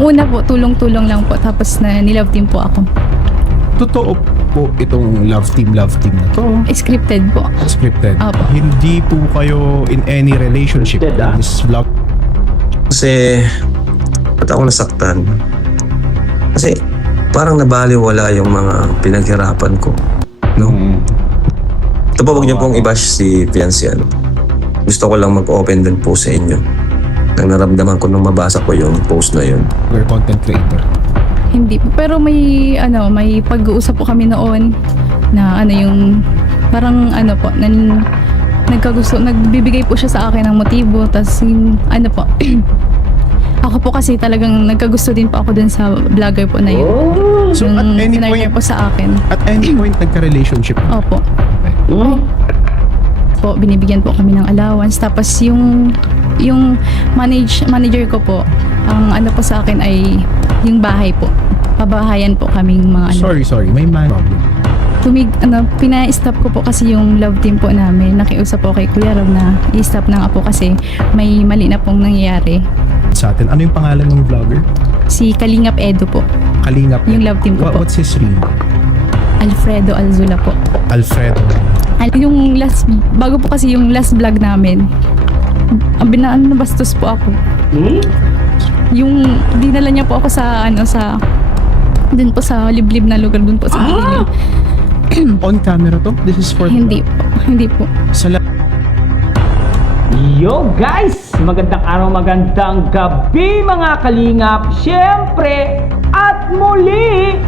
Una po, tulong-tulong lang po. Tapos na nilove team po ako. Totoo po itong love team na to? Scripted po. Scripted. Apo. Hindi po kayo in any relationship in this vlog? Kasi, ba't ako nasaktan? Kasi, parang nabaliwala yung mga pinaghirapan ko. No? Ito po, huwag niyo pong i-bash si Fiancé. Gusto ko lang mag-open din po sa inyo. Nang naramdaman ko nung mabasa ko yung post na yun. We're content creator. Hindi po. Pero may pag-uusap po kami noon na yung parang po, nagbibigay po siya sa akin ng motibo. Tapos po, ako po kasi talagang nagkagusto din po ako dun sa vlogger po na yun. So yung at any sinarya point, po sa akin. at any point nagka-relationship? Opo. Okay. Po, binibigyan po kami ng allowance. Tapos yung manager ko po, ang po sa akin ay yung bahay po. Pabahayan po kaming mga Sorry, may man problem. Pina-stop ko po kasi yung love team po namin. Nakiusap po kay Kuya Rob na i-stop na nga po kasi may mali na pong nangyayari. Sa atin, ano yung pangalan ng vlogger? Si Kalingap Edo po. Kalingap. Yung love team ko po. What's his real? Alfredo Alzula po. Alfredo. Bago po kasi yung last vlog namin, nabastos po ako. Yung dinala niya po ako sa dun po sa liblib na lugar, dun po sa Manila. On camera to? This is for Hindi po. Sa Yo guys! Magandang araw, magandang gabi mga kalingap. Siyempre, at muli,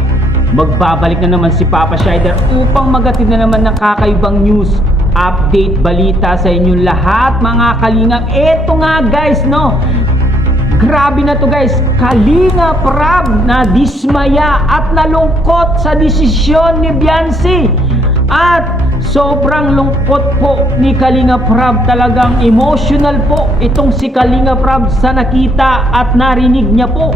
magbabalik na naman si Papa Shider upang magatid na naman ng kakaibang news, update, balita sa inyong lahat mga kalingap. Eto nga guys, no? Grabe na to guys, Kalingap Rab na dismaya at nalungkot sa desisyon ni Fiancé. At sobrang lungkot po ni Kalingap Rab, talagang emotional po itong si Kalingap Rab sa nakita at narinig niya po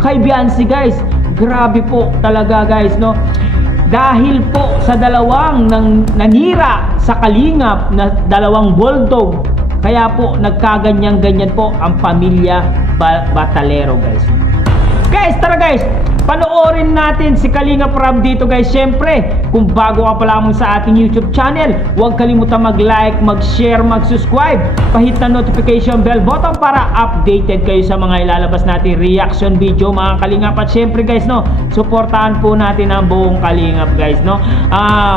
kay Fiancé guys. Grabe po talaga guys, no? Dahil po sa dalawang nanira sa Kalingap na dalawang bulldog, kaya po nagkaganyan-ganyan po ang pamilya Batalero guys. Guys, tara guys, panoorin natin si Kalingap Rab dito guys. Siyempre, kung bago ka pa lamang sa ating YouTube channel, huwag kalimutan mag-like, mag-share, mag-subscribe, pahit na notification bell button para updated kayo sa mga ilalabas natin reaction video mga Kalingap. At siyempre guys, no, suportahan po natin ang buong Kalingap guys, no.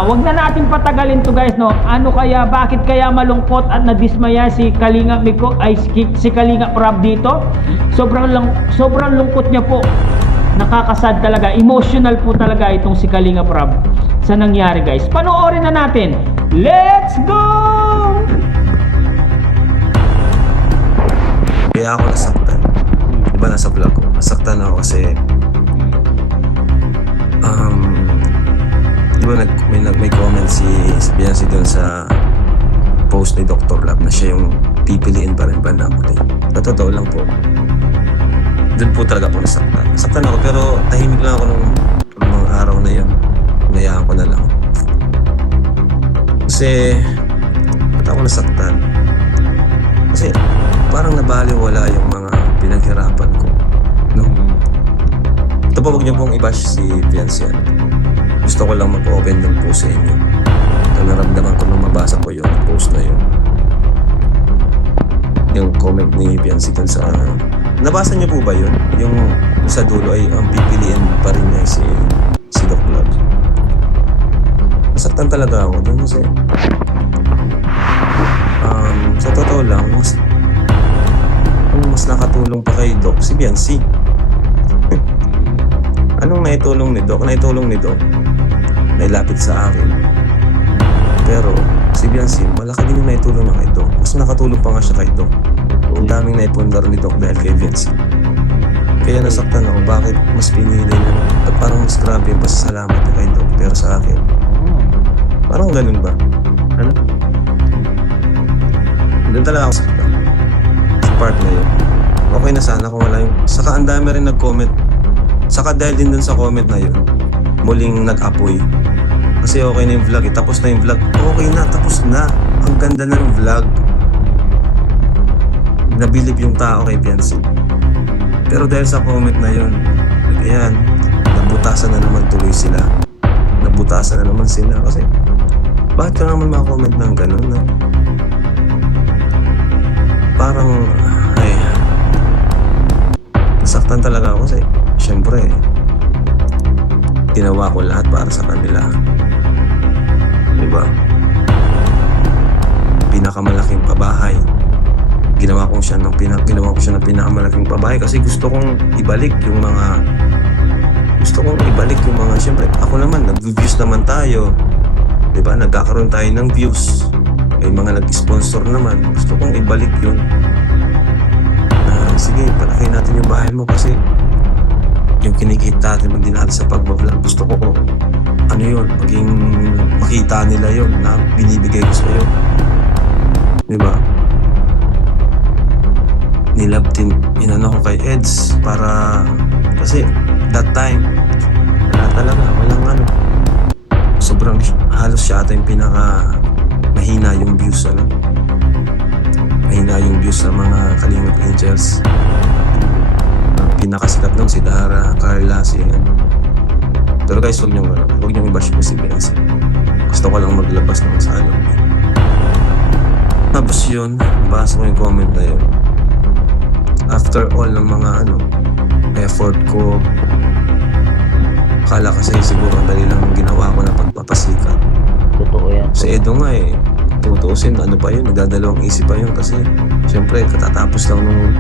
Huwag na natin patagalin to guys, no. Bakit kaya malungkot at nadismaya si Kalingap si Kalingap Rab dito? Sobrang lungkot niya po. Nakakasad talaga, emotional po talaga itong si Kalingap Rab sa nangyari guys. Panoorin na natin. Let's go! Kaya ako nasaktan. Diba nasa vlog ko? Nasaktan ako kasi diba may comment si Fiancé doon sa post ni Dr. Lab na siya yung pipiliin pa rin ba na muli. Sa totoo lang po, doon po talaga ako nasaktan. Nasaktan ako pero tahimik lang ako nung mga araw na yun. Hinayaan ko na lang. Kasi ba't ako nasaktan? Kasi parang nabaliwala yung mga pinaghirapan ko. No? Ito po, huwag niyo pong i-bash si Fiancé. Gusto ko lang mag-open din po sa inyo. Nang naramdaman ko nung mabasa ko yung post na yun. Yung comment ni Fiancé dun sa... Nabasa niyo po ba yun? Yung sa dulo ay ang pipiliin pa rin niya si Doc Love. Nasaktan talaga ako dun kasi sa totoo lang mas nakatulong pa kay Doc si Fiancé. Anong naitulong ni Doc? Naitulong ni Doc nailapit sa akin. Pero si Fiancé, malaki din yung naitulong na kay Doc. Mas nakatulong pa nga siya kay Doc. Ang daming naipundar ni Doc dahil kay Fiancé. Kaya nasaktan ako, bakit mas pinili niya? At parang mas grabe yung pasasalamat na kay Doc. Pero sa akin, parang ganun ba? Ano? Doon talaga ako saktan. Sa part na yun. Okay na sana kung wala yung... Saka ang dami rin nag-comment. Saka dahil din dun sa comment na yun, muling nag-apoy. Kasi okay na yung vlog eh. Tapos na yung vlog. Okay na, tapos na. Ang ganda na ng vlog. Nabilib yung tao kay Fiancé. Pero dahil sa comment na yun, ayan, nabutasan na naman tuloy sila. Nabutasan na naman sila kasi bakit ka naman makakomment ng ganun na parang ay nasaktan talaga ako kasi syempre ginawa ko lahat para sa kanila, diba? Pinakamalaking pabahay, ginawa ko siya ng pinakamalaking pabahay kasi gusto kong ibalik yung mga syempre ako naman nag-views naman tayo, diba? Nagkakaroon tayo ng views, may mga nag-sponsor naman, gusto kong ibalik yun na sige palaki natin yung bahay mo kasi yung kinikita natin din natin sa pagbablog, gusto ko ano yun, maging makita nila yun na binibigay ko sa'yo, diba? Nilab din inano ko kay Eds para kasi that time wala talaga, walang ano, sobrang halos siya ata yung pinaka mahina yung views mahina yung views sa mga Kalingap Angels. Pinakasikat nun si Dara, Carla, si pero guys huwag niyong i-bash po si Benson, gusto ko lang maglabas ng sa ano. Tapos yun, basa ko yung comment na yun. After all ng mga effort ko, akala kasi siguro dali lang yung ginawa ko na pagpapasikat. Totoo yan. Si Edo nga tutuusin, ano pa yun, nagdadalawang isip pa yun kasi syempre katatapos lang nung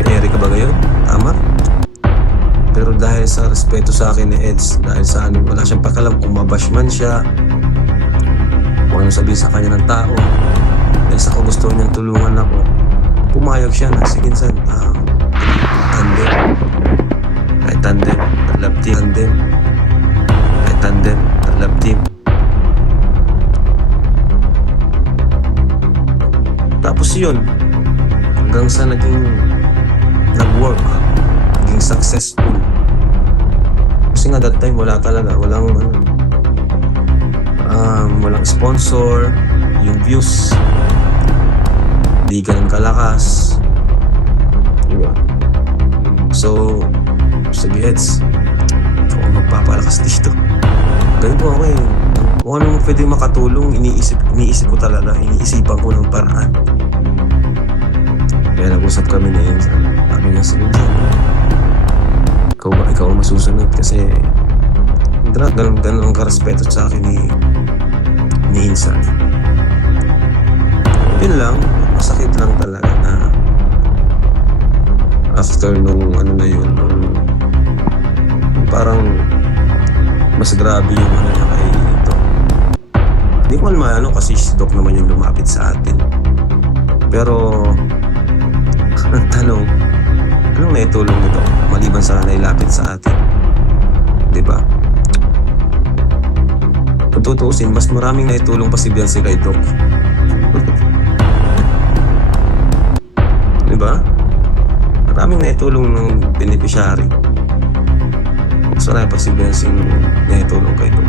kay Erica ba yun? Tama? Pero dahil sa respeto sa akin ni Eds, dahil sa wala siyang pakalam kung mabash man siya, kung ano sabihin sa kanya ng tao, dahil sa gusto niyang tulungan ako, pumayag siya na, sige san, tandem, love team, tandem, love team. Tapos yun, hanggang sa naging nag-work, naging successful. Kasi nga that time wala talaga, walang sponsor, yung views di ganun kalakas, diba? So sige Eds, ikaw ang magpapalakas dito. Ganun po ako kung anong pwede makatulong, iniisip ko talaga, iniisipan ko ng paraan. Kaya nag-usap kami na yun. Sabi niya, sige, ikaw ang masusunod kasi ganun ang karespeto sa akin ni Insan. Yun lang, masakit lang talaga na after nung na yun, parang mas grabe yung niya kay Doc. Hindi ko alam kasi si Doc naman yung lumapit sa atin. Pero ang tanong, anong naitulong nito maliban sa nailapit sa atin? Diba? Kung tutuusin, mas maraming naitulong pa si Beyonce kay Doc. Diba? Maraming naitulong ng beneficiary. Mas marami pa si Beyonce naitulong kay Doc.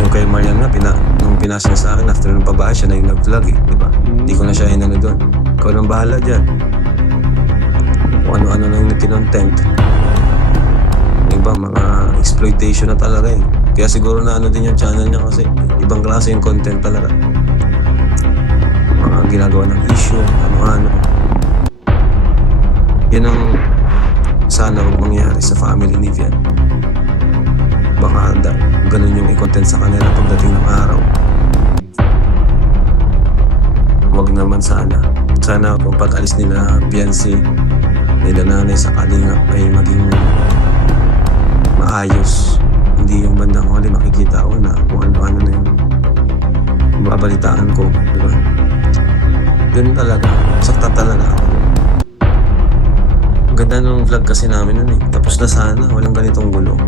Yung kay Marian nga, nung pinasa niya sa akin, after nung pabahay siya na yung nag-vlog diba? Hindi ko na siya inano doon. Ikaw nang bahala dyan. Kung ano-ano na yung kinontent. Iba, mga exploitation na talaga Kaya siguro na din yung channel niya kasi ibang klase yung content talaga. Mga ginagawa ng issue, ano-ano. Yan ang sana huwag mangyari sa family ni Vian. Baka ganun yung i-content sa kanila pagdating ng araw. Huwag naman sana. Sana kung pag-alis nila Beyonce, nila nanay sa Kalingap ay maging maayos. Hindi yung bandang huli makikita ko na kung ano-ano na yung babalitaan ko, diba? Yun talaga, saktan talaga ako. Ang ganda ng vlog kasi namin nun Tapos na sana, walang ganitong gulo.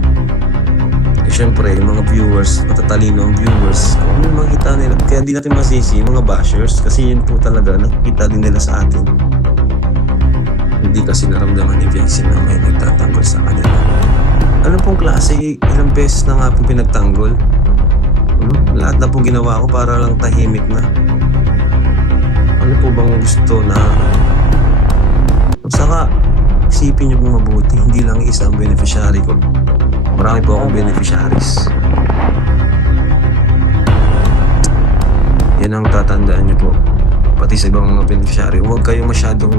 Siyempre, yung mga viewers, matatalino ang viewers, kung ano makita nila, kaya di natin masisi yung mga bashers kasi yun po talaga, nakikita din nila sa atin. Hindi kasi naramdaman ni Vincent na may nagtatanggol sa kanila. Ano pong klase, ilang beses na nga pong pinagtanggol. Lahat na pong ginawa ko para lang tahimik na. Ano po bang gusto na... Saka, Isipin niyo kung mabuti, hindi lang isa ang beneficiary ko. Marami po akong beneficiaries. Yan ang tatandaan niyo po. Pati sa ibang mga beneficiary, huwag kayong masyadong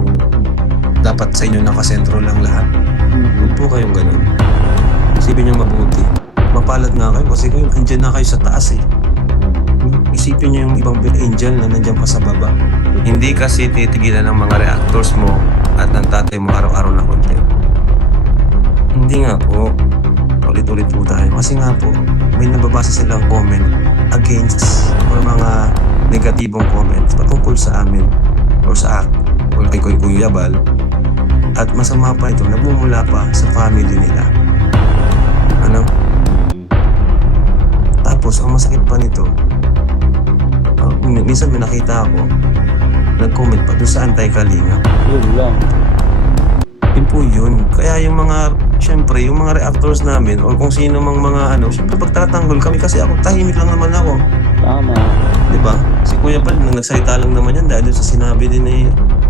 dapat sa inyo nakasentro lang lahat. Huwag po kayong ganun. Isipin niyo mabuti. Mapalad nga kayo kasi kayo, andyan na kayo sa taas eh. Isipin niyo yung ibang angel na nandiyan pa sa baba. Hindi kasi titigilan ng mga reactors mo at ng tatay mo araw-araw na content. Hindi nga po. Ulit-ulit po tayo. Kasi nga po, may nababasa silang comment against or mga negatibong comments patungkol sa amin or sa akin or kay Kuya Bal. At masama pa ito, nagmumula pa sa family nila. Ano? Tapos, ang masakit pa nito, minsan may nakita ako, nag-comment pa doon sa anti-kalinga. Yun lang. Yun po yun. Kaya yung mga, syempre, yung mga reactors namin or kung sino mang mga syempre pagtatanggol kami kasi ako, tahimik lang naman ako. Tama. Diba? Si Kuya Bal, nagsalita lang naman yan dahil sa sinabi din ni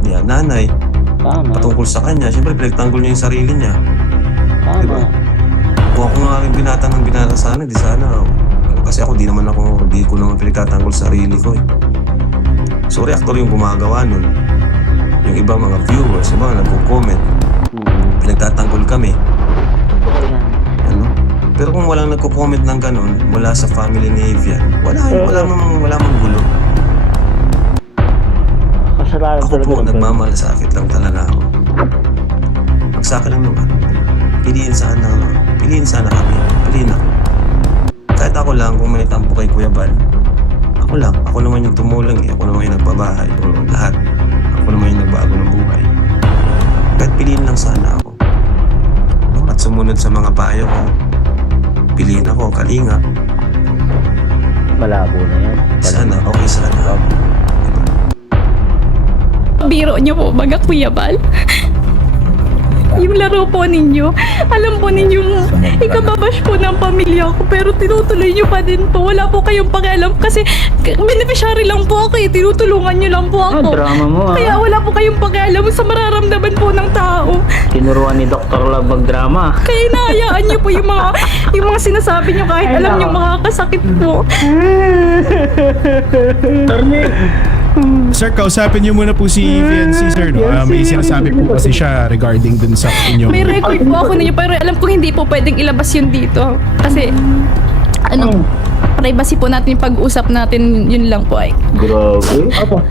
nanay Tama. patungkol sa kanya. Syempre, pinagtanggol niya yung sarili niya. Tama. Diba? Kung ako nga aking binata sana, di sana. Kasi ako, di ko naman pinagtatanggol sa sarili ko eh. So, reactor yung gumagawa nun. Yung iba mga viewers, yung mga nagko-comment, pinagtatanggol kami. Ano? Pero kung walang nagko-comment ng ganun mula sa family ni Evian, wala mang gulo. Kasalanan Ako po, nagmamalasakit lang talaga ako. Pag sa akin lang naman, piliin sana kami. Piliin ako. Kahit ako lang, kung may tampo kay Kuya Bal, ako lang. Ako naman yung tumulong eh. Ako naman yung nagbabahay. O lahat. Ako naman yung nagbago ng buhay. Kahit piliin lang sana ako. At sumunod sa mga payo ko. Piliin ako, kalinga. Malabo na yan. Sana, okay sana. Diba? Biro niyo po, baga Kuya Bal. Yung laro po ninyo, alam po ninyong ikababash po ng pamilya ko pero tinutuloy nyo pa din po. Wala po kayong pakialam kasi beneficiary lang po ako eh. Tinutulungan nyo lang po ako. Drama mo Kaya wala po kayong pakialam sa mararamdaman po ng tao. Tinuruan ni Dr. Love mag-drama. Kaya inaayaan nyo po yung mga sinasabi nyo kahit alam nyo makakasakit po. Sir, kausapin niyo muna po si VNC, sir. No? May sinasabi po kasi siya regarding dun sa inyong... May record po ako ninyo pero alam ko hindi po pwedeng ilabas yun dito. Kasi privacy po natin yung pag-usap natin, yun lang po ay. Grabe. Oo.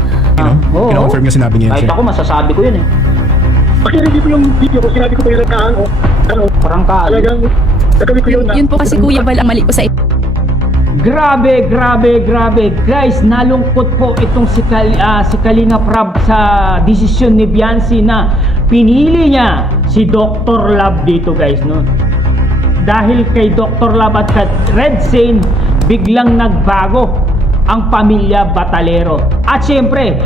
Kino-confirm nga sinabi niya, Kahit sir. ako masasabi ko yun eh. Pakirinig ko yung video ko, sinabi ko pa yung Parang talagang nagawin ko yun na. Yun po kasi Kuya Bal ang mali po sa Grabe. Guys, nalungkot po itong si Kalinga Prab sa desisyon ni Biancy na pinili niya si Dr. Love dito, guys, no? Dahil kay Dr. Love at kay Red Zane, biglang nagbago ang pamilya Batalero. At syempre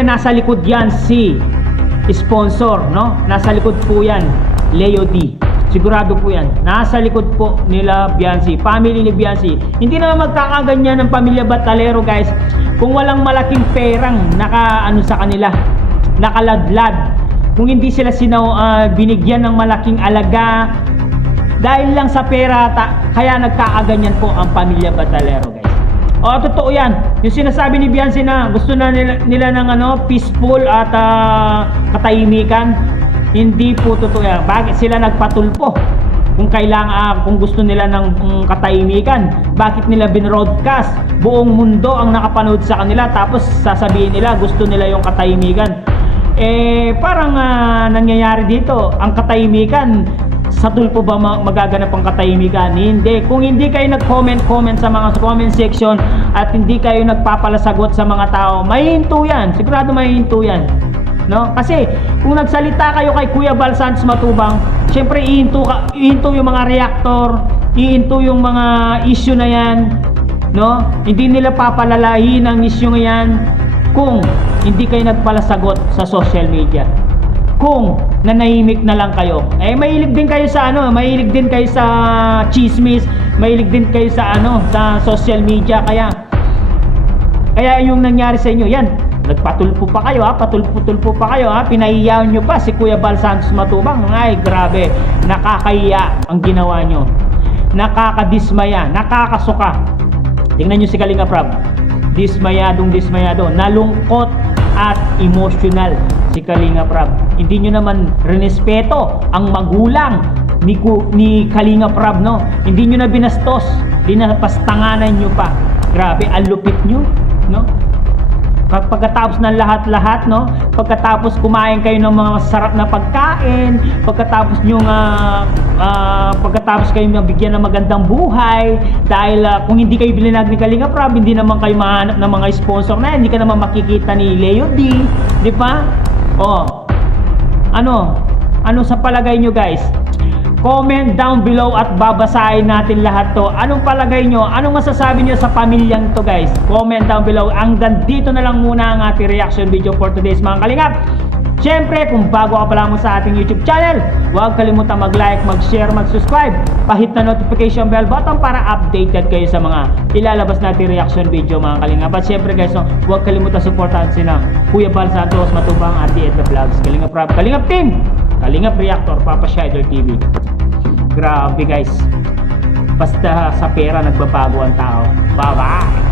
nasa likod yan si sponsor, no? Nasa likod po yan, Leo D. Sigurado po yan. Nasa likod po nila Biancy, family ni Biancy. Hindi naman magkakaganyan ng pamilya Batalero, guys, kung walang malaking perang sa kanila, nakaladlad. Kung hindi sila binigyan ng malaking alaga, dahil lang sa pera, kaya nagkakaganyan po ang pamilya Batalero, guys. Totoo yan. Yung sinasabi ni Biancy na gusto na nila ng peaceful at katahimikan, hindi po totoo yan. Bakit sila nagpatulpo? Kung gusto nila ng katahimikan, bakit nila binroadcast? Buong mundo ang nakapanood sa kanila, tapos sasabihin nila gusto nila yung katahimikan. Parang nangyayari dito, ang katahimikan, sa tulpo ba magaganap ang katahimikan? Hindi. Kung hindi kayo nag-comment sa mga comment section at hindi kayo nagpapalasagot sa mga tao, mahihinto yan. Sigurado mahihinto yan. No? Kasi kung nagsalita kayo kay Kuya Bal Santos Matubang, syempre ihinto yung mga reactor, ihinto yung mga issue na yan, no? Hindi nila papalalahin ang issue na yan kung hindi kayo nagpalasagot sa social media. Kung nanahimik na lang kayo, mahilig din kayo sa mahilig din kayo sa chismis, mahilig din kayo sa sa social media, kaya yung nangyari sa inyo yan. Nagpatulpo pa kayo ha, patulpo-tulpo pa kayo ha, pinahiyaw nyo pa si Kuya Bal Santos Matubang. Ay, grabe, nakakahiya ang ginawa nyo. Nakakadismaya, nakakasuka. Tingnan nyo si Kalinga Prab. Dismayado, nalungkot at emotional si Kalinga Prab. Hindi nyo naman rinespeto ang magulang ni Kalinga Prab, no? Hindi nyo na binastos, dinapastanganan nyo pa. Grabe, ang lupit nyo, no? Pagkatapos ng lahat-lahat, no? Pagkatapos kumain kayo ng mga masarap na pagkain, pagkatapos kayo mabigyan ng magandang buhay, dahil kung hindi kayo bilinag ni Kalinga Prab, hindi naman kayo mahanap ng mga sponsor na yan, hindi ka naman makikita ni Leo D, di ba? Oh, ano sa palagay nyo, guys? Comment down below at babasahin natin lahat to. Anong palagay nyo? Anong masasabi nyo sa pamilyang to, guys? Comment down below. Hanggang dito na lang muna ang ating reaction video for today's mga kalingap. Siyempre, kung bago ka pa lamang sa ating YouTube channel, huwag kalimutan mag-like, mag-share, mag-subscribe. Pahit na notification bell button para updated kayo sa mga ilalabas natin reaction video mga kalingap. At siyempre guys, huwag kalimutan supportahan sina Kuya Bal Santos Matubang at The Vlogs, Kalingap Prab, Kalingap Team, Kalingap Reactor, Papa Shider TV. Grabe guys, basta sa pera nagbabago ang tao. Bye bye.